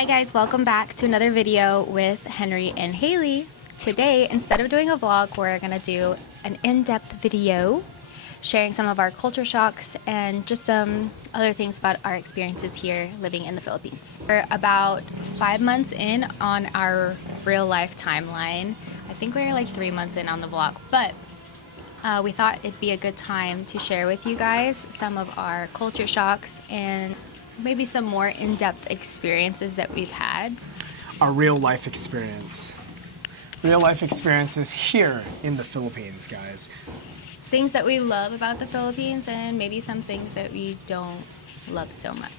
Hi guys, welcome back to another video with Henry and Haley. Today, instead of doing a vlog, we're gonna do an in-depth video sharing some of our culture shocks and just some other things about our experiences here living in the Philippines. We're about 5 months in on our real life timeline. I think we're like 3 months in on the vlog, but we thought it'd be a good time to share with you guys some of our culture shocks and maybe some more in-depth experiences that we've had. Our real life experience. Real life experiences here in the Philippines, guys. Things that we love about the Philippines and maybe some things that we don't love so much.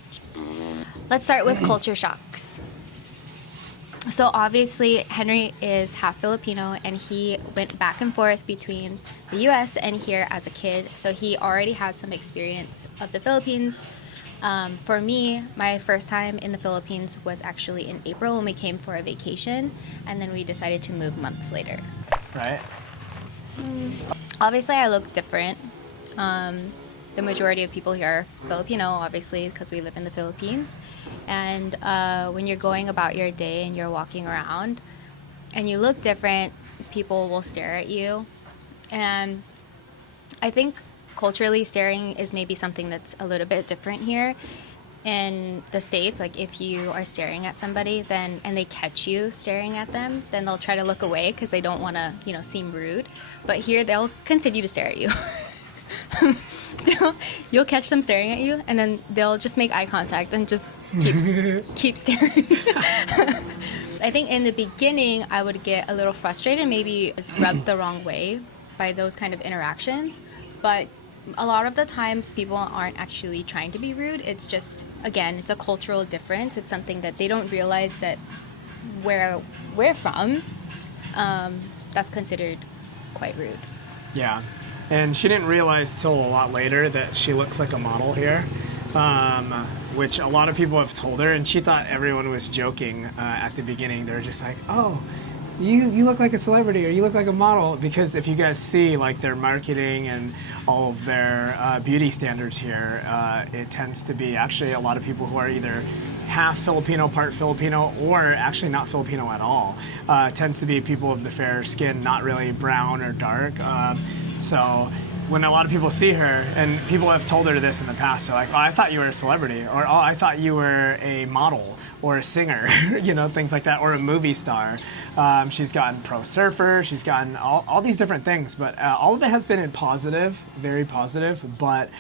Let's start with culture shocks. So obviously Henry is half Filipino and he went back and forth between the US and here as a kid. So he already had some experience of the Philippines. For me, my first time in the Philippines was actually in April when we came for a vacation, and then we decided to move months later. Right? Obviously, I look different. The majority of people here are Filipino, obviously, because we live in the Philippines. And when you're going about your day and you're walking around and you look different, people will stare at you. And I think culturally, staring is maybe something that's a little bit different here. In the States, like if you are staring at somebody and they catch you staring at them, then they'll try to look away because they don't want to, seem rude. But here, they'll continue to stare at you. You'll catch them staring at you, and then they'll just make eye contact and just keep staring. I think in the beginning, I would get a little frustrated, maybe it's rubbed the wrong way by those kind of interactions. But a lot of the times people aren't actually trying to be rude. It's just, again, it's a cultural difference. It's something that they don't realize that where we're from, that's considered quite rude. Yeah. And she didn't realize till a lot later that she looks like a model here, which a lot of people have told her, and she thought everyone was joking at the beginning. They were just like, oh, you look like a celebrity, or you look like a model, because if you guys see like their marketing and all of their beauty standards here, it tends to be actually a lot of people who are either half Filipino, part Filipino, or actually not Filipino at all. Tends to be people of the fair skin, not really brown or dark. So when a lot of people see her, and people have told her this in the past, they're like, oh, I thought you were a celebrity, or oh, I thought you were a model, or a singer, things like that, or a movie star. She's gotten pro surfer, she's gotten all these different things, but all of it has been in positive, very positive. But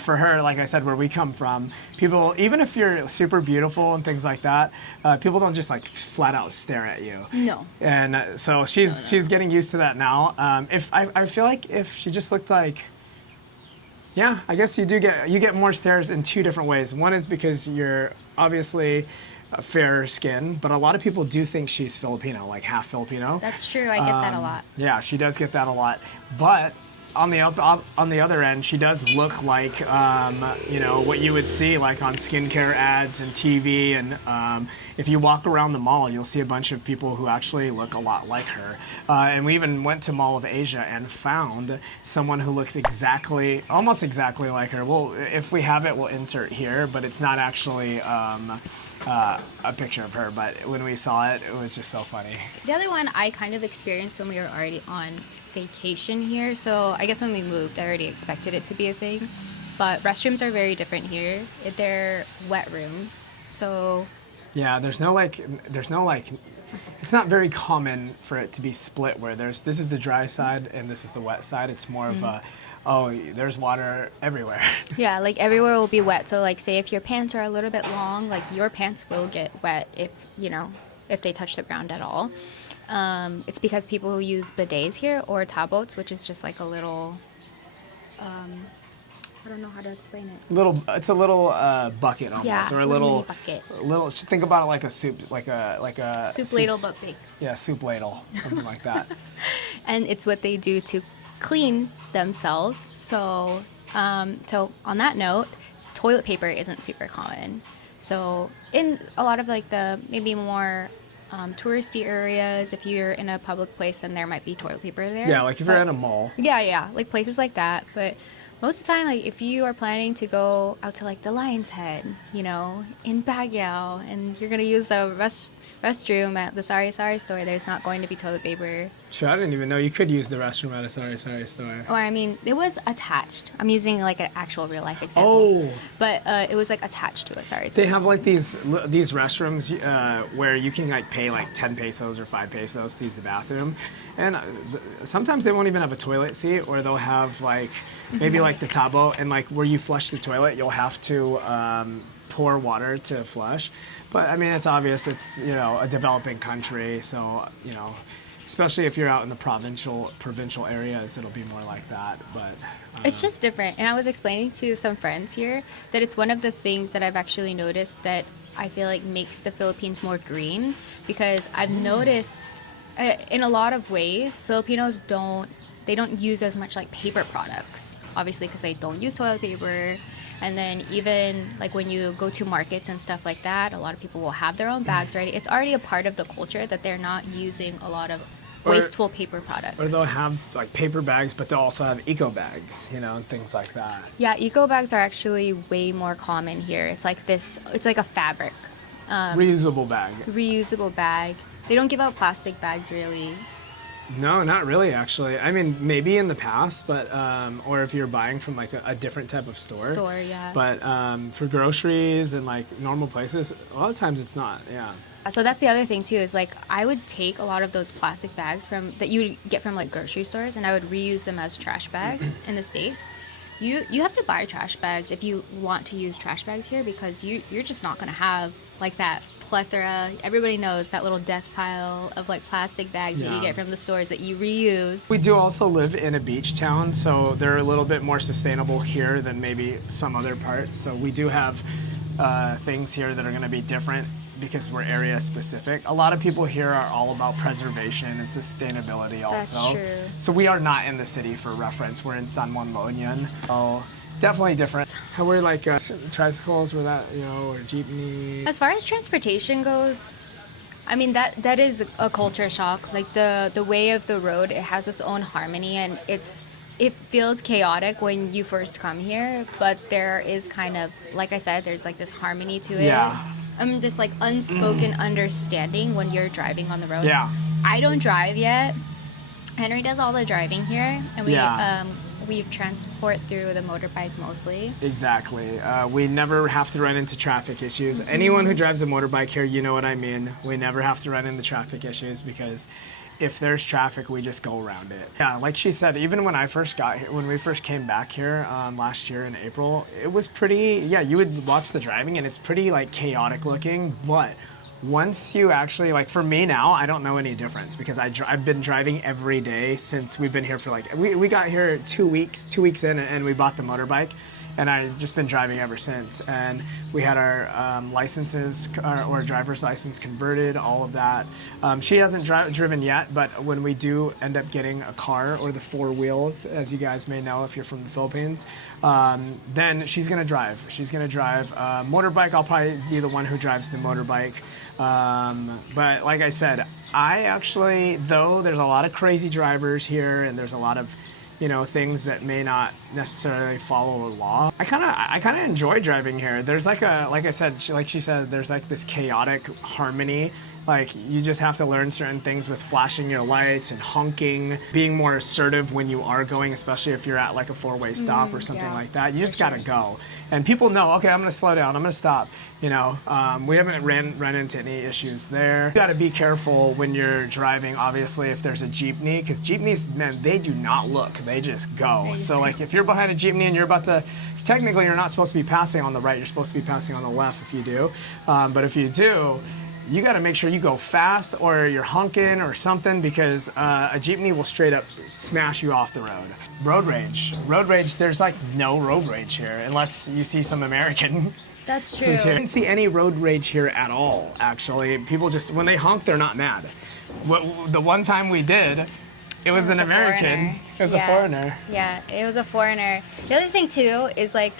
for her, like I said, where we come from, people, even if you're super beautiful and things like that, people don't just like flat out stare at you. No. And so she's getting used to that now. If I feel like if she just looked like, yeah, I guess you get more stares in two different ways. One is because you're obviously fairer skin, but a lot of people do think she's Filipino, like half Filipino. That's true. I get that a lot. Yeah, she does get that a lot. But on the other end, she does look like what you would see like on skincare ads and TV, and if you walk around the mall, you'll see a bunch of people who actually look a lot like her. And we even went to Mall of Asia and found someone who looks almost exactly like her. Well, if we have it, we'll insert here, but it's not actually a picture of her. But when we saw it, it was just so funny. The other one I kind of experienced when we were already on vacation here. So I guess when we moved, I already expected it to be a thing. But restrooms are very different here. They're wet rooms. So yeah, there's no like, it's not very common for it to be split where this is the dry side and this is the wet side. It's more of a, oh, there's water everywhere. Yeah, like everywhere will be wet. So like say if your pants are a little bit long, like your pants will get wet if they touch the ground at all. It's because people who use bidets here or towboats, which is just like a little, I don't know how to explain it. It's a little bucket almost, yeah, or a little bucket. Think about it like a soup, like a soup ladle, but big. Yeah, soup ladle, something like that. And it's what they do to clean themselves. So, so on that note, toilet paper isn't super common. So in a lot of like the maybe more touristy areas, if you're in a public place, then there might be toilet paper there. Yeah, like if you're at a mall. Yeah, like places like that. But most of the time, like if you are planning to go out to like the Lion's Head, you know, in Baguio, and you're gonna use the restroom at the Sari Sari store, there's not going to be toilet paper. Sure, I didn't even know you could use the restroom at a Sari Sari store. Or I mean, it was attached. I'm using like an actual real life example. Oh, But it was like attached to a Sari they Sari have store. like these restrooms where you can like pay like 10 pesos or 5 pesos to use the bathroom, and sometimes they won't even have a toilet seat, or they'll have like maybe like the tabo, and like where you flush the toilet, you'll have to pour water to flush. But I mean, it's obvious it's, you know, a developing country, so, you know, especially if you're out in the provincial areas, it'll be more like that. But It's just different. And I was explaining to some friends here that it's one of the things that I've actually noticed that I feel like makes the Philippines more green, because I've noticed in a lot of ways Filipinos don't use as much like paper products, obviously because they don't use toilet paper. And then even like when you go to markets and stuff like that, a lot of people will have their own bags ready. It's already a part of the culture that they're not using a lot of wasteful paper products. or they'll have like paper bags, but they'll also have eco bags, you know, and things like that. Yeah, eco bags are actually way more common here. It's like this, it's like a fabric. Reusable bag. Reusable bag. They don't give out plastic bags really. No, not really, actually. I mean, maybe in the past, but or if you're buying from like a different type of store. Yeah. But for groceries and like normal places, a lot of times it's not. Yeah. So that's the other thing too, is like I would take a lot of those plastic bags from that you would get from like grocery stores, and I would reuse them as trash bags in the States. You have to buy trash bags if you want to use trash bags here, because you're just not gonna have like that plethora. Everybody knows that little death pile of like plastic bags that you get from the stores that you reuse. We do also live in a beach town, so they're a little bit more sustainable here than maybe some other parts. So we do have things here that are going to be different because we're area specific. A lot of people here are all about preservation and sustainability also. That's true. So we are not in the city for reference. We're in San Juan Loñan. So definitely different. How we're like tricycles or that, you know, or jeepney. As far as transportation goes, I mean that is a culture shock. Like the way of the road, it has its own harmony, and it feels chaotic when you first come here, but there is kind of, like I said, there's like this harmony to it. Yeah. Just like unspoken understanding when you're driving on the road. Yeah. I don't drive yet. Henry does all the driving here, and we transport through the motorbike mostly. Exactly. We never have to run into traffic issues. Anyone who drives a motorbike here, you know what I mean. We never have to run into traffic issues because if there's traffic, we just go around it. Yeah, like she said, even when I first got here, when we first came back here last year in April, it was pretty, yeah, you would watch the driving and it's pretty like chaotic looking, but once you actually, like for me now, I don't know any difference because I've been driving every day since we've been here for like, we got here 2 weeks in, and we bought the motorbike, and I've just been driving ever since. And we had our licenses, or driver's license converted, all of that. She hasn't driven yet, but when we do end up getting a car or the 4 wheels, as you guys may know if you're from the Philippines, then she's gonna drive. She's gonna drive motorbike. I'll probably be the one who drives the motorbike. But like I said, I actually, though there's a lot of crazy drivers here and there's a lot of, you know, things that may not necessarily follow the law, I kind of enjoy driving here. There's like I said, like she said, there's like this chaotic harmony. Like you just have to learn certain things with flashing your lights and honking, being more assertive when you are going, especially if you're at like a 4-way stop or something like that. You just gotta go. And people know, okay, I'm gonna slow down, I'm gonna stop. You know, we haven't run into any issues there. You gotta be careful when you're driving, obviously, if there's a jeepney, because jeepneys, man, they do not look, they just go. So like if you're behind a jeepney and you're about to, technically you're not supposed to be passing on the right, you're supposed to be passing on the left if you do. But if you do, you got to make sure you go fast or you're honking or something, because a jeepney will straight up smash you off the road. Road rage, there's like no road rage here unless you see some American. That's true. I didn't see any road rage here at all, actually. People just, when they honk, they're not mad. The one time we did, it was an American. It was a foreigner. Yeah, it was a foreigner. The other thing too is like,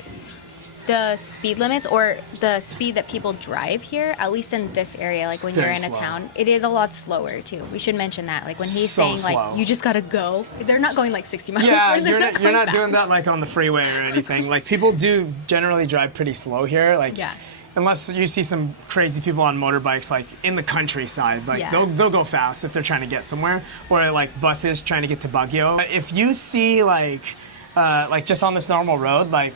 the speed limits or the speed that people drive here, at least in this area, like when Very you're in a slow. town, it is a lot slower too. We should mention that. Like when he's So saying slow. like you just gotta go, they're not going like 60 miles. Yeah, They're you're not going doing that like on the freeway or anything. Like people do generally drive pretty slow here. Like Yeah. unless you see some crazy people on motorbikes like in the countryside, like Yeah. they'll go fast if they're trying to get somewhere, or like buses trying to get to Baguio. If you see like just on this normal road, like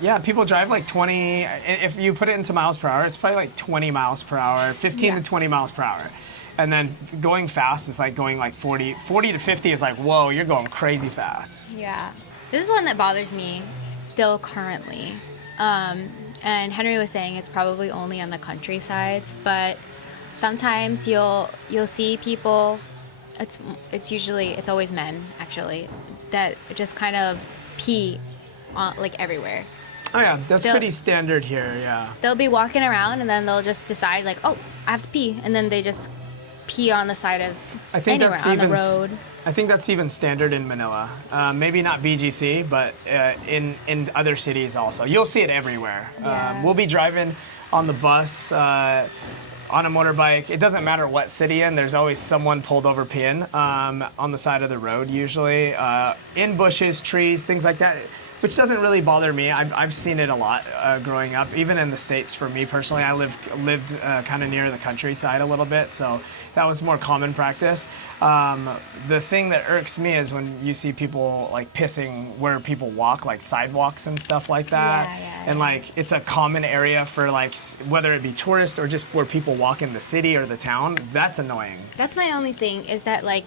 yeah, people drive like 20. If you put it into miles per hour, it's probably like 20 miles per hour, 15 Yeah. to 20 miles per hour. And then going fast is like going like 40 to 50 is like, whoa, you're going crazy fast. Yeah. This is one that bothers me still currently. And Henry was saying it's probably only on the countrysides, but sometimes you'll see people, it's always men actually, that just kind of pee on, like everywhere. Oh yeah, that's They'll- pretty standard here, yeah. They'll be walking around and then they'll just decide like, oh, I have to pee, and then they just pee on the side of I think anywhere that's on the even road. I think that's even standard in Manila. Maybe not BGC, but in other cities also. You'll see it everywhere. Yeah. We'll be driving on the bus, on a motorbike. It doesn't matter what city in. There's always someone pulled over peeing on the side of the road, usually in bushes, trees, things like that. Which doesn't really bother me. I've seen it a lot growing up, even in the States. For me personally, I lived kind of near the countryside a little bit, so that was more common practice. The thing that irks me is when you see people like pissing where people walk, like sidewalks and stuff like that. Yeah, and like it's a common area for like whether it be tourists or just where people walk in the city or the town. That's annoying. That's my only thing, is that like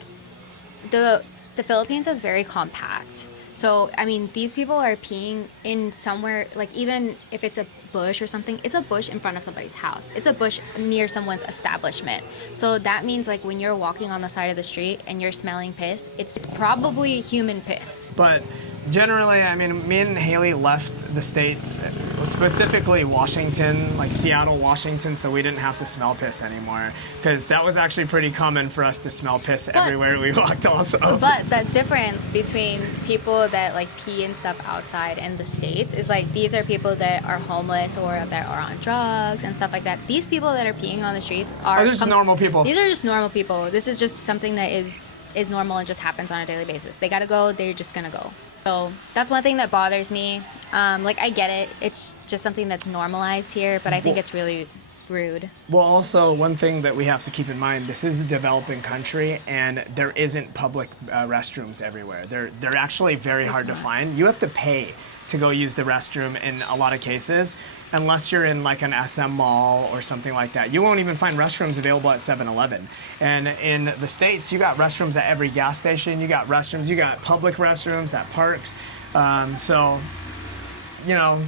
the Philippines is very compact. So, I mean, these people are peeing in somewhere, like even if it's a bush or something, it's a bush in front of somebody's house. It's a bush near someone's establishment. So that means like when you're walking on the side of the street and you're smelling piss, it's probably human piss. But generally, I mean, me and Hailee left the States, specifically Washington, like Seattle, Washington, so we didn't have to smell piss anymore. Because that was actually pretty common for us to smell piss everywhere we walked also. But the difference between people that like pee and stuff outside in the States is like these are people that are homeless or that are on drugs and stuff like that. These people that are peeing on the streets are They're just normal people. These are just normal people. This is just something that is normal and just happens on a daily basis. They gotta go, they're just gonna go. So that's one thing that bothers me. Like I get it, it's just something that's normalized here, but I think it's really rude. Well, also, one thing that we have to keep in mind, this is a developing country, and there isn't public restrooms everywhere. They're actually very hard to find. You have to pay to go use the restroom in a lot of cases, unless you're in like an SM mall or something like that. You won't even find restrooms available at 7-Eleven. And in the States, you got restrooms at every gas station. You got public restrooms at parks. So, you know,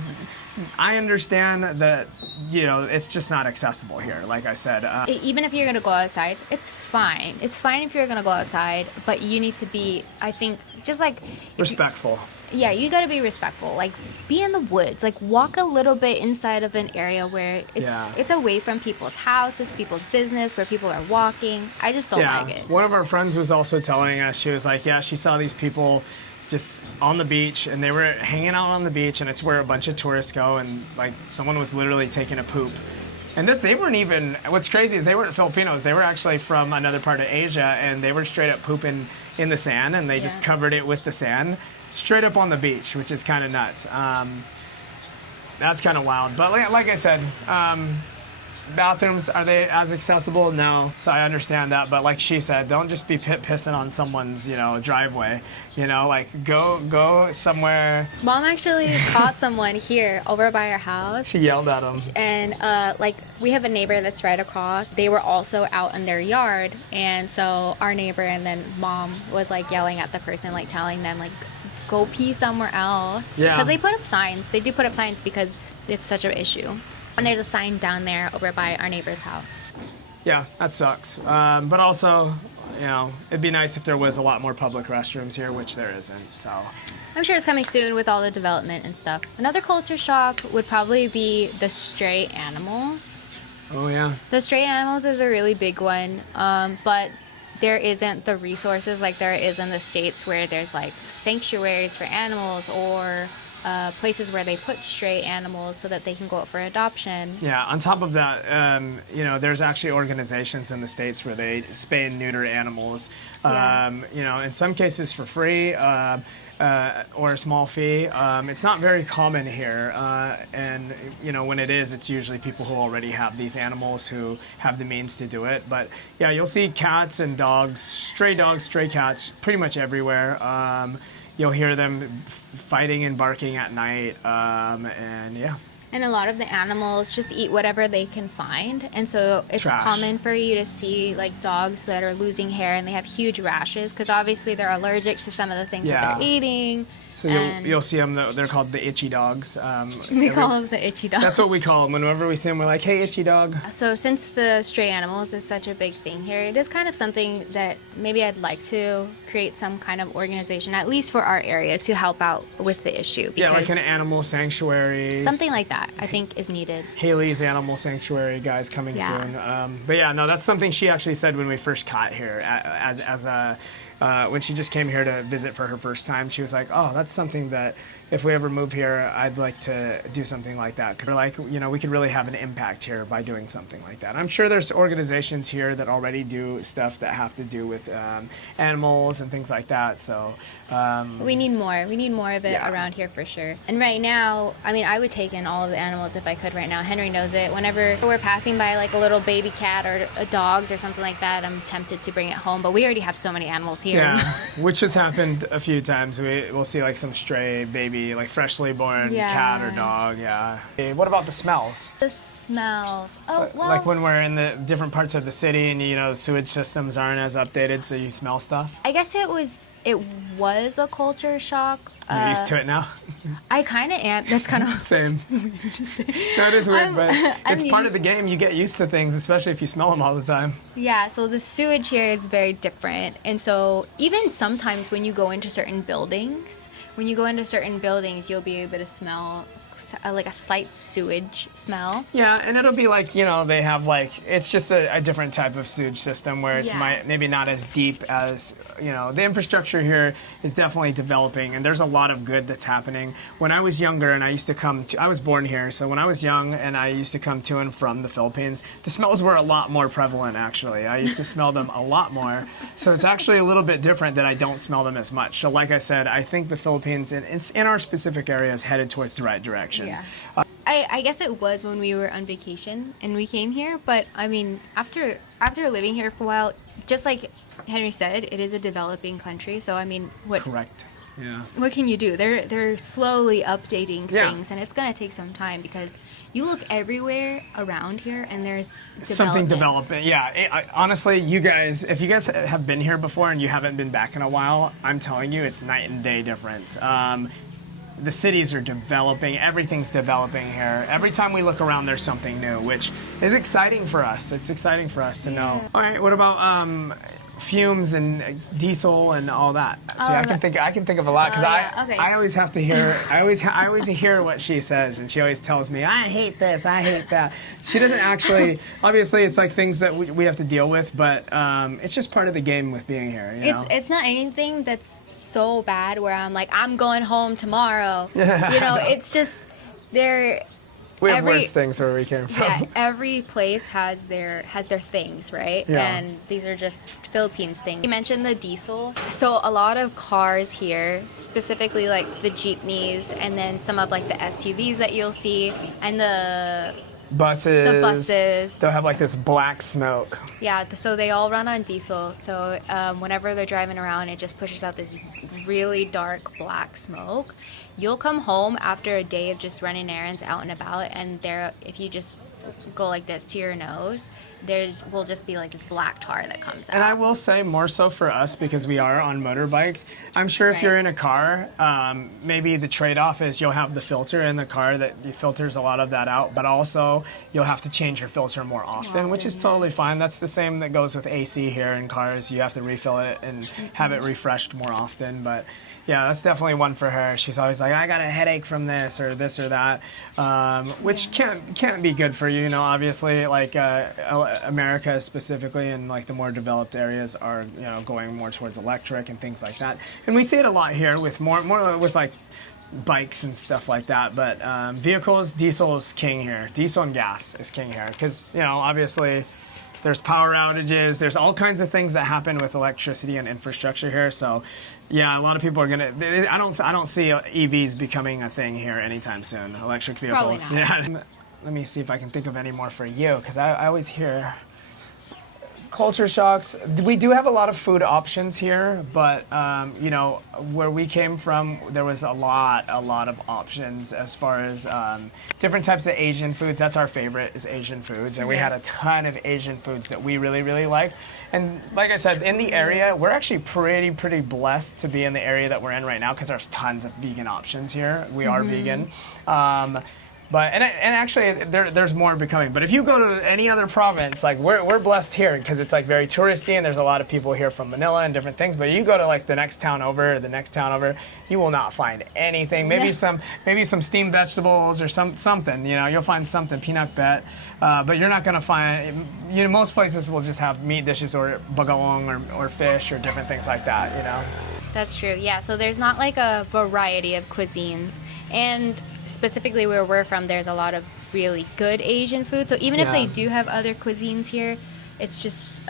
I understand that, you know, it's just not accessible here, like I said. Even if you're going to go outside, it's fine. It's fine if you're going to go outside, but you need to be, I think, just like... Respectful. Yeah, you got to be respectful. Like, be in the woods. Like, walk a little bit inside of an area where it's away from people's houses, people's business, where people are walking. I just don't like it. One of our friends was also telling us, she was like, yeah, she saw these people just on the beach, and they were hanging out on the beach, and it's where a bunch of tourists go, and like someone was literally taking a poop. And they weren't even, what's crazy is they weren't Filipinos. They were actually from another part of Asia, and they were straight up pooping in the sand, and they just covered it with the sand straight up on the beach, which is kind of nuts. That's kind of wild. But like I said, bathrooms, are they as accessible? No. So I understand that. But like she said, don't just be pissing on someone's, driveway. Like go somewhere. Mom actually caught someone here over by our house. She yelled at them. And like we have a neighbor that's right across. They were also out in their yard. And so our neighbor and then mom was like yelling at the person, like telling them like, go pee somewhere else. Yeah. Because they put up signs. They do put up signs because it's such an issue. And there's a sign down there over by our neighbor's house. Yeah, that sucks. But also, it'd be nice if there was a lot more public restrooms here, which there isn't. So I'm sure it's coming soon with all the development and stuff. Another culture shock would probably be the stray animals. Oh, yeah. The stray animals is a really big one, but there isn't the resources like there is in the States where there's like sanctuaries for animals or places where they put stray animals so that they can go up for adoption. Yeah, on top of that, you know, there's actually organizations in the States where they spay and neuter animals, Yeah. you know, in some cases for free or a small fee. It's not very common here, and, you know, when it is, it's usually people who already have these animals who have the means to do it. But, yeah, you'll see cats and dogs, stray cats, pretty much everywhere. You'll hear them fighting and barking at night, and yeah. And a lot of the animals just eat whatever they can find. And so it's Trash. common for you to see like dogs that are losing hair and they have huge rashes because obviously they're allergic to some of the things that Yeah. they're eating. So you'll see them, they're called the itchy dogs. We call them the itchy dogs. That's what we call them. Whenever we see them, we're like, hey, itchy dog. So since the stray animals is such a big thing here, it is kind of something that maybe I'd like to create some kind of organization, at least for our area, to help out with the issue. Yeah, like an because animal sanctuary. something like that, I think, is needed. Hailee's Animal Sanctuary, guys, coming Yeah. soon. But yeah, no, that's something she actually said when we first got here. As a when she just came here to visit for her first time, she was like, "Oh, that's something that if we ever move here, I'd like to do something like that." Because we're like, you know, we could really have an impact here by doing something like that. I'm sure there's organizations here that already do stuff that have to do with animals and things like that. So We need more. We need more of it Yeah. around here for sure. And right now, I mean, I would take in all of the animals if I could right now. Henry knows it. Whenever we're passing by like a little baby cat or dogs or something like that, I'm tempted to bring it home. But we already have so many animals here. yeah, which has happened a few times. We'll see like some stray baby, like freshly born Yeah. cat or dog. Yeah. Hey, what about the smells? The smells. Oh, well. Like when we're in the different parts of the city and, you know, sewage systems aren't as updated, so you smell stuff. I guess it was a culture shock. You're used to it now. I kind of am. That's kind of Same. That is weird, but I'm it's part used- of the game. You get used to things, especially if you smell them all the time. Yeah, so the sewage here is very different. And so even sometimes when you go into certain buildings, you'll be able to smell like a slight sewage smell. Yeah, and it'll be like, you know, they have like, it's just a different type of sewage system where it's Yeah. maybe not as deep as, you know, the infrastructure here is definitely developing and there's a lot of good that's happening. When I was younger and I was born here, so when I was young and I used to come to and from the Philippines, the smells were a lot more prevalent actually. I used to smell them a lot more. So it's actually a little bit different that I don't smell them as much. So like I said, I think the Philippines in our specific area is headed towards the right direction. Yeah. I guess it was when we were on vacation and we came here, but I mean, after living here for a while, just like Henry said, it is a developing country. So I mean, Correct. Yeah. what can you do? They're slowly updating Yeah. things, and it's gonna take some time because you look everywhere around here, and there's Something development. developing. Yeah. Honestly, you guys, if you guys have been here before and you haven't been back in a while, I'm telling you, it's night and day difference. The cities are developing. Everything's developing here. Every time we look around, there's something new, which is exciting for us. It's exciting for us to know. All right. What about fumes and diesel and all that? See, I can think of a lot because yeah, okay. I always have to hear. I always hear what she says, and she always tells me, "I hate this. I hate that." She doesn't actually. Obviously, it's like things that we have to deal with, but it's just part of the game with being here. You know? It's not anything that's so bad where I'm like, I'm going home tomorrow. Yeah, You know, I know. it's just there. We have every- worse things where we came from. Yeah, every place has their things, right? Yeah. And these are just Philippines things. You mentioned the diesel. So a lot of cars here, specifically like the jeepneys and then some of like the SUVs that you'll see and the buses. They'll have like this black smoke. Yeah, so they all run on diesel. So whenever they're driving around, it just pushes out this really dark black smoke. You'll come home after a day of just running errands out and about, and if you just go like this to your nose, will just be like this black tar that comes out. And I will say more so for us because we are on motorbikes. I'm sure if Right. you're in a car, maybe the trade-off is you'll have the filter in the car that filters a lot of that out, but also you'll have to change your filter more often, which is totally fine. That's the same that goes with AC here in cars. You have to refill it and have it refreshed more often. But yeah, that's definitely one for her. She's always like, I got a headache from this or that, which can't be good for you. You know, obviously, like America specifically and like the more developed areas are, you know, going more towards electric and things like that. And we see it a lot here with more with like bikes and stuff like that. But vehicles, diesel is king here. Diesel and gas is king here because, you know, obviously there's power outages. There's all kinds of things that happen with electricity and infrastructure here. So, yeah, a lot of people are gonna. I don't see EVs becoming a thing here anytime soon. Electric vehicles. Probably not. Yeah. Let me see if I can think of any more for you because I always hear culture shocks. We do have a lot of food options here, but you know, where we came from, there was a lot of options as far as different types of Asian foods. That's our favorite, is Asian foods, and we had a ton of Asian foods that we really liked. And like I said, in the area, we're actually pretty blessed to be in the area that we're in right now because there's tons of vegan options here. We are vegan. But and actually there's more becoming. But if you go to any other province, like we're blessed here because it's like very touristy and there's a lot of people here from Manila and different things. But you go to like the next town over, you will not find anything. Maybe some steamed vegetables or something. You know, you'll find something, peanut bet. But you're not gonna find. You know, most places will just have meat dishes or bagoong or fish or different things like that. You know. That's true. Yeah. So there's not like a variety of cuisines, and specifically where we're from, there's a lot of really good Asian food. So even if they do have other cuisines here, it's just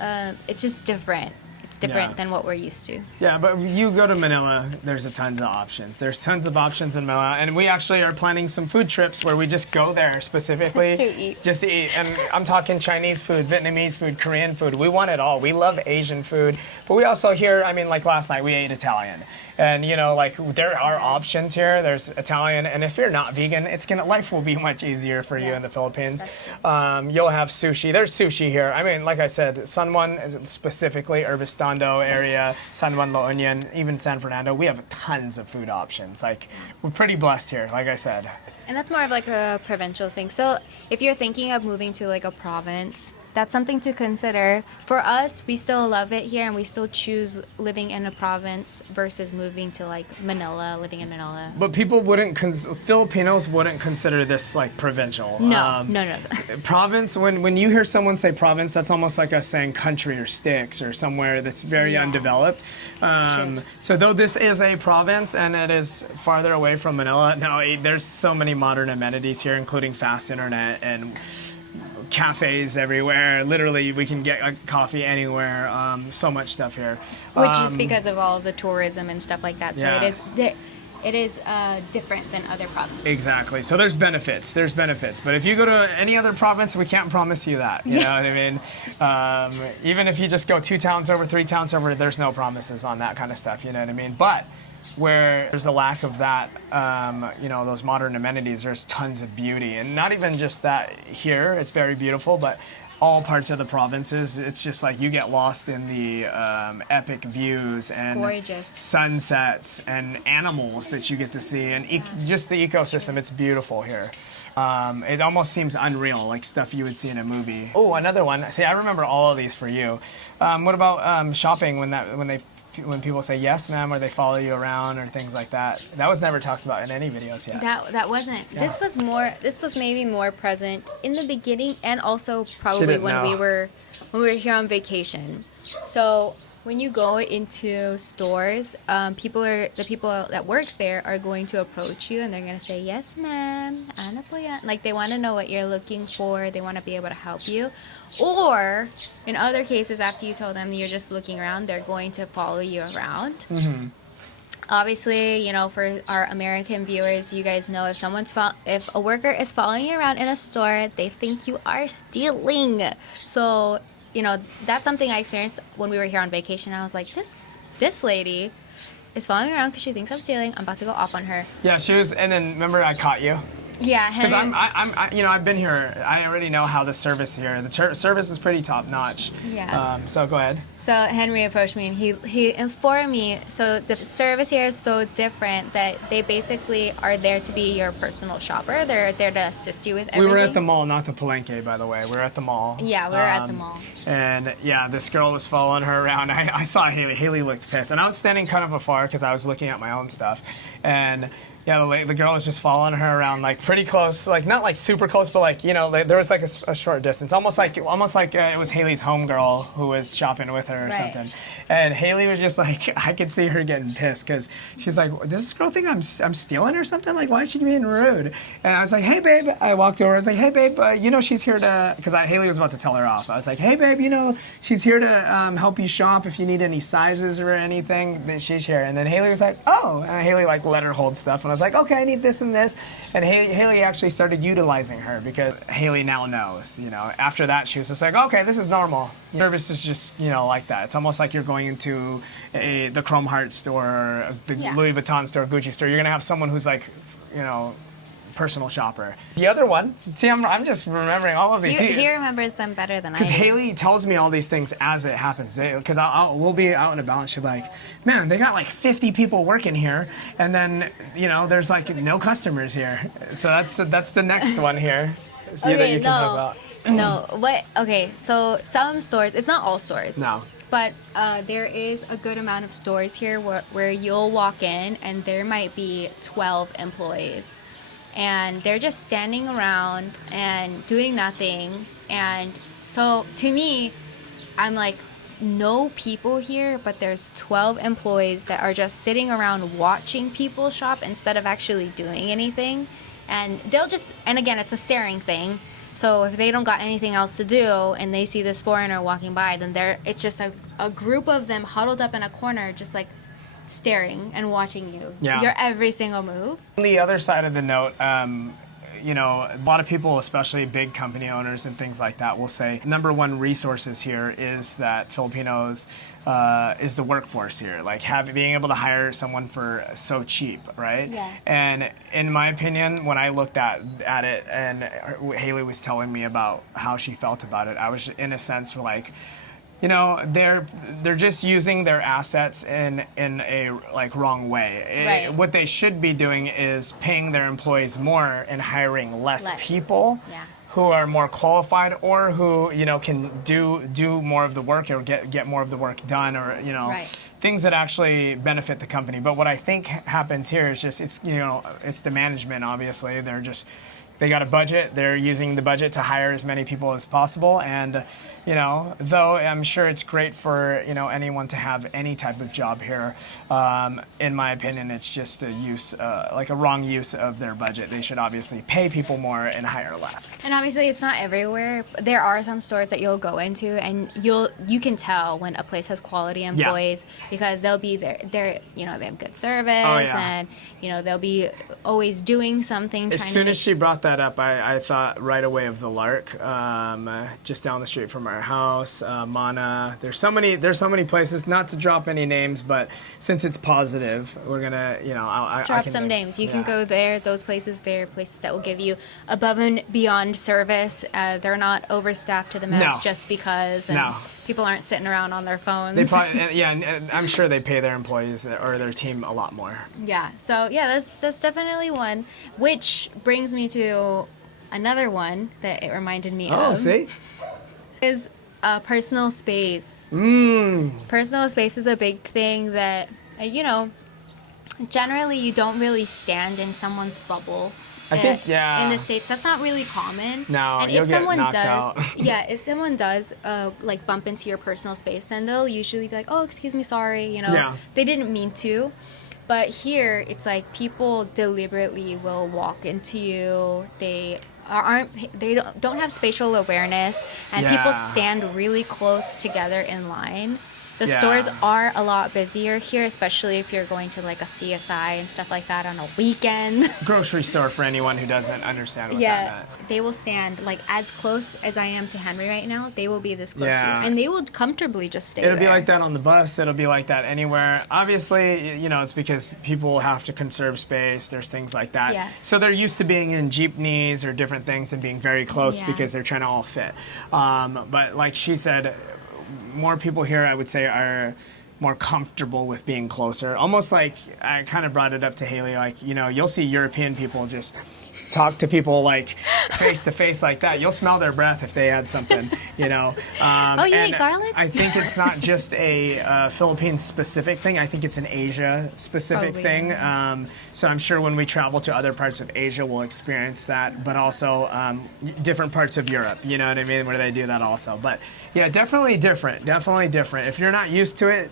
different. It's different than what we're used to. Yeah, but you go to Manila, there's tons of options. There's tons of options in Manila, and we actually are planning some food trips where we just go there specifically just to eat. And I'm talking Chinese food, Vietnamese food, Korean food. We want it all. We love Asian food, but we also here, I mean, like last night we ate Italian. And you know, like there are options here. There's Italian, and if you're not vegan, life will be much easier for you in the Philippines. You'll have sushi. There's sushi here. I mean, like I said, San Juan specifically, Urbistando area, San Juan La Union, even San Fernando. We have tons of food options. Like we're pretty blessed here, like I said. And that's more of like a provincial thing. So if you're thinking of moving to like a province, that's something to consider. For us, we still love it here and we still choose living in a province versus moving to like Manila, living in Manila. But Filipinos wouldn't consider this like provincial. No. Province, when you hear someone say province, that's almost like us saying country or sticks or somewhere that's very undeveloped. So though this is a province and it is farther away from Manila, there's so many modern amenities here, including fast internet and cafes everywhere. Literally, we can get a coffee anywhere. So much stuff here. Which is because of all the tourism and stuff like that. So it is different than other provinces. Exactly. So there's benefits. But if you go to any other province, we can't promise you that. You know what I mean? Even if you just go 2 towns over, 3 towns over, there's no promises on that kind of stuff. You know what I mean? But where there's a lack of that, you know, those modern amenities, there's tons of beauty. And not even just that here, it's very beautiful, but all parts of the provinces, it's just like you get lost in the epic views and sunsets and animals that you get to see. And just the ecosystem, it's beautiful here. It almost seems unreal, like stuff you would see in a movie. Oh, another one. See, I remember all of these for you. What about shopping when people say yes ma'am or they follow you around or things like that? That was never talked about in any videos yet. That wasn't. This was maybe more present in the beginning and also probably when we were here on vacation. So when you go into stores, the people that work there are going to approach you and they're going to say, yes, ma'am, ano po yan? Like they want to know what you're looking for. They want to be able to help you. Or in other cases, after you tell them you're just looking around, they're going to follow you around. Mm-hmm. Obviously, you know, for our American viewers, you guys know if a worker is following you around in a store, they think you are stealing. So, you know, that's something I experienced when we were here on vacation. I was like, this lady is following me around because she thinks I'm stealing. I'm about to go off on her. Yeah, she was, and then remember I caught you? Yeah, because I've been here. I already know how the service here. The service is pretty top notch. Yeah. So go ahead. So Henry approached me and he informed me. So the service here is so different that they basically are there to be your personal shopper. They're there to assist you with everything. We were at the mall, not the Palenque, by the way. We were at the mall. Yeah, we were at the mall. And yeah, this girl was following her around. I saw Hailee. Hailee looked pissed, and I was standing kind of afar because I was looking at my own stuff, and Yeah, the girl was just following her around, like pretty close, like not like super close, but like, you know, like, there was like a short distance, almost like it was Hailee's homegirl who was shopping with her or something. And Hailee was just like, I could see her getting pissed because she's like, does this girl think I'm stealing or something? Like, why is she being rude? And I was like, hey babe, I walked over, I was like, hey babe, you know she's here to, because Hailee was about to tell her off. I was like, hey babe, you know she's here to help you shop if you need any sizes or anything. Then she's here. And then Hailee was like, oh, and Hailee like let her hold stuff, and I was like, okay, I need this and this. And Hailee actually started utilizing her because Hailee now knows, you know. After that, she was just like, okay, this is normal. Service is just, you know, like that. It's almost like you're going into the Chrome Heart store, or the Louis Vuitton store, Gucci store. You're gonna have someone who's like, you know, personal shopper. The other one, see, I'm just remembering all of these. He remembers them better than I do. Because Hailee tells me all these things as it happens. Because we'll be out and about, and she'll be like, man, they got like 50 people working here, and then, you know, there's like no customers here. So that's the next one here. Okay, okay, so some stores, it's not all stores. No. But there is a good amount of stores here where you'll walk in and there might be 12 employees. And they're just standing around and doing nothing. And so to me, I'm like, no people here, but there's 12 employees that are just sitting around watching people shop instead of actually doing anything. And they'll just, and again, it's a staring thing. So if they don't got anything else to do and they see this foreigner walking by, then it's just a group of them huddled up in a corner, just like staring and watching your every single move. On the other side of the note, you know, a lot of people, especially big company owners and things like that, will say number one resources here is that Filipinos is the workforce here, like being able to hire someone for so cheap, right? Yeah. And in my opinion, when I looked at it and Hailee was telling me about how she felt about it, I was in a sense like, you know, they're just using their assets in a like wrong way. Right. What they should be doing is paying their employees more and hiring less people who are more qualified, or who, you know, can do more of the work, or get more of the work done, or, you know, things that actually benefit the company. But what I think happens here is just, it's, you know, it's the management. Obviously, they got a budget. They're using the budget to hire as many people as possible. And, you know, though I'm sure it's great for, you know, anyone to have any type of job here, in my opinion, it's just a use, like a wrong use of their budget. They should obviously pay people more and hire less. And obviously it's not everywhere. There are some stores that you'll go into and you can tell when a place has quality employees because they'll be there, you know, they have good service and, you know, they'll be always doing something. As soon as she brought that up, I thought right away of the Lark, just down the street from our house. Mana. There's so many places. Not to drop any names, but since it's positive, we're gonna, you know, I drop some names. You can go there. Those places, they're places that will give you above and beyond service. They're not overstaffed to the max just because. And people aren't sitting around on their phones. They probably, and I'm sure they pay their employees or their team a lot more. Yeah. So yeah, that's definitely one. Which brings me to another one that it reminded me of. Oh, see? Is personal space. Personal space is a big thing that, you know, generally you don't really stand in someone's bubble. I think, in the States, that's not really common. No, and you'll if someone get knocked does, out. if someone does like bump into your personal space, then they'll usually be like, "Oh, excuse me, sorry," you know, they didn't mean to. But here, it's like people deliberately will walk into you. They don't have spatial awareness, and people stand really close together in line. The stores are a lot busier here, especially if you're going to like a CSI and stuff like that on a weekend. Grocery store, for anyone who doesn't understand what that meant. They will stand like as close as I am to Henry right now. They will be this close to you, and they will comfortably just stay It'll be like that on the bus. It'll be like that anywhere. Obviously, you know, it's because people have to conserve space. There's things like that. Yeah. So they're used to being in jeepneys or different things and being very close because they're trying to all fit. But like she said, more people here, I would say, are more comfortable with being closer. Almost like I kind of brought it up to Hailee, like, you know, you'll see European people just talk to people like face to face like that. You'll smell their breath if they had something, you know. Oh, you eat garlic? I think it's not just a Philippines specific thing. I think it's an Asia specific Probably, thing. yeah. So I'm sure when we travel to other parts of Asia, we'll experience that, but also different parts of Europe, you know what I mean, where they do that also. But yeah, definitely different. If you're not used to it,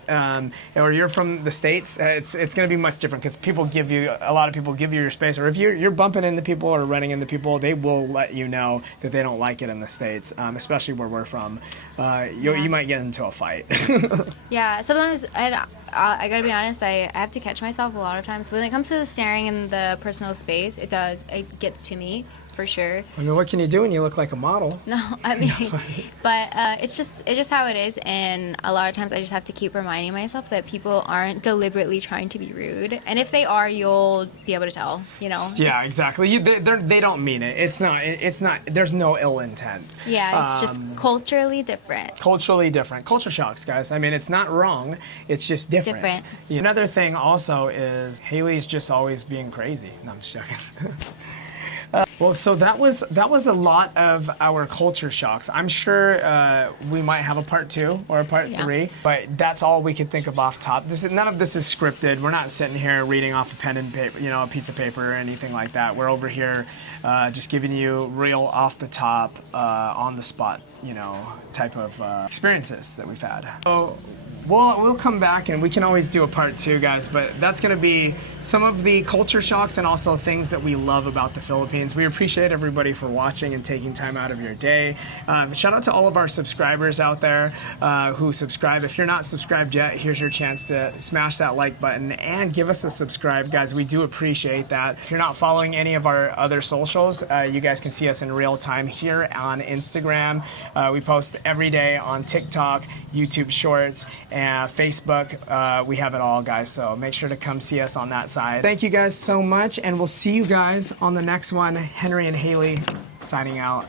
or you're from the States, it's going to be much different because a lot of people give you your space, or if you're bumping into people or running into people, they will let you know that they don't like it in the States, especially where we're from. You might get into a fight. Yeah, sometimes I gotta be honest, I have to catch myself a lot of times. When it comes to the staring in the personal space, it gets to me, for sure. I mean, what can you do when you look like a model? No, I mean, but it's just how it is, and a lot of times I just have to keep reminding myself that people aren't deliberately trying to be rude, and if they are, you'll be able to tell, you know? Yeah, exactly. They don't mean it. It's not, there's no ill intent. Yeah, it's just culturally different. Culturally different. Culture shocks, guys. I mean, it's not wrong. It's just different. Another thing also is Hailee's just always being crazy. No, I'm just joking. Well, so that was a lot of our culture shocks. I'm sure we might have a part 2 or a part 3, but that's all we could think of off top. None of this is scripted. We're not sitting here reading off a pen and paper, you know, a piece of paper or anything like that. We're over here just giving you real off the top, on the spot, you know, type of experiences that we've had. So we'll come back and we can always do a part 2, guys, but that's going to be some of the culture shocks and also things that we love about the Philippines. We appreciate everybody for watching and taking time out of your day. Shout out to all of our subscribers out there who subscribe. If you're not subscribed yet, here's your chance to smash that like button and give us a subscribe, guys. We do appreciate that. If you're not following any of our other socials, you guys can see us in real time here on Instagram. We post every day on TikTok, YouTube Shorts, and Facebook. We have it all, guys, so make sure to come see us on that side. Thank you guys so much, and we'll see you guys on the next one. Henry and Hailee signing out.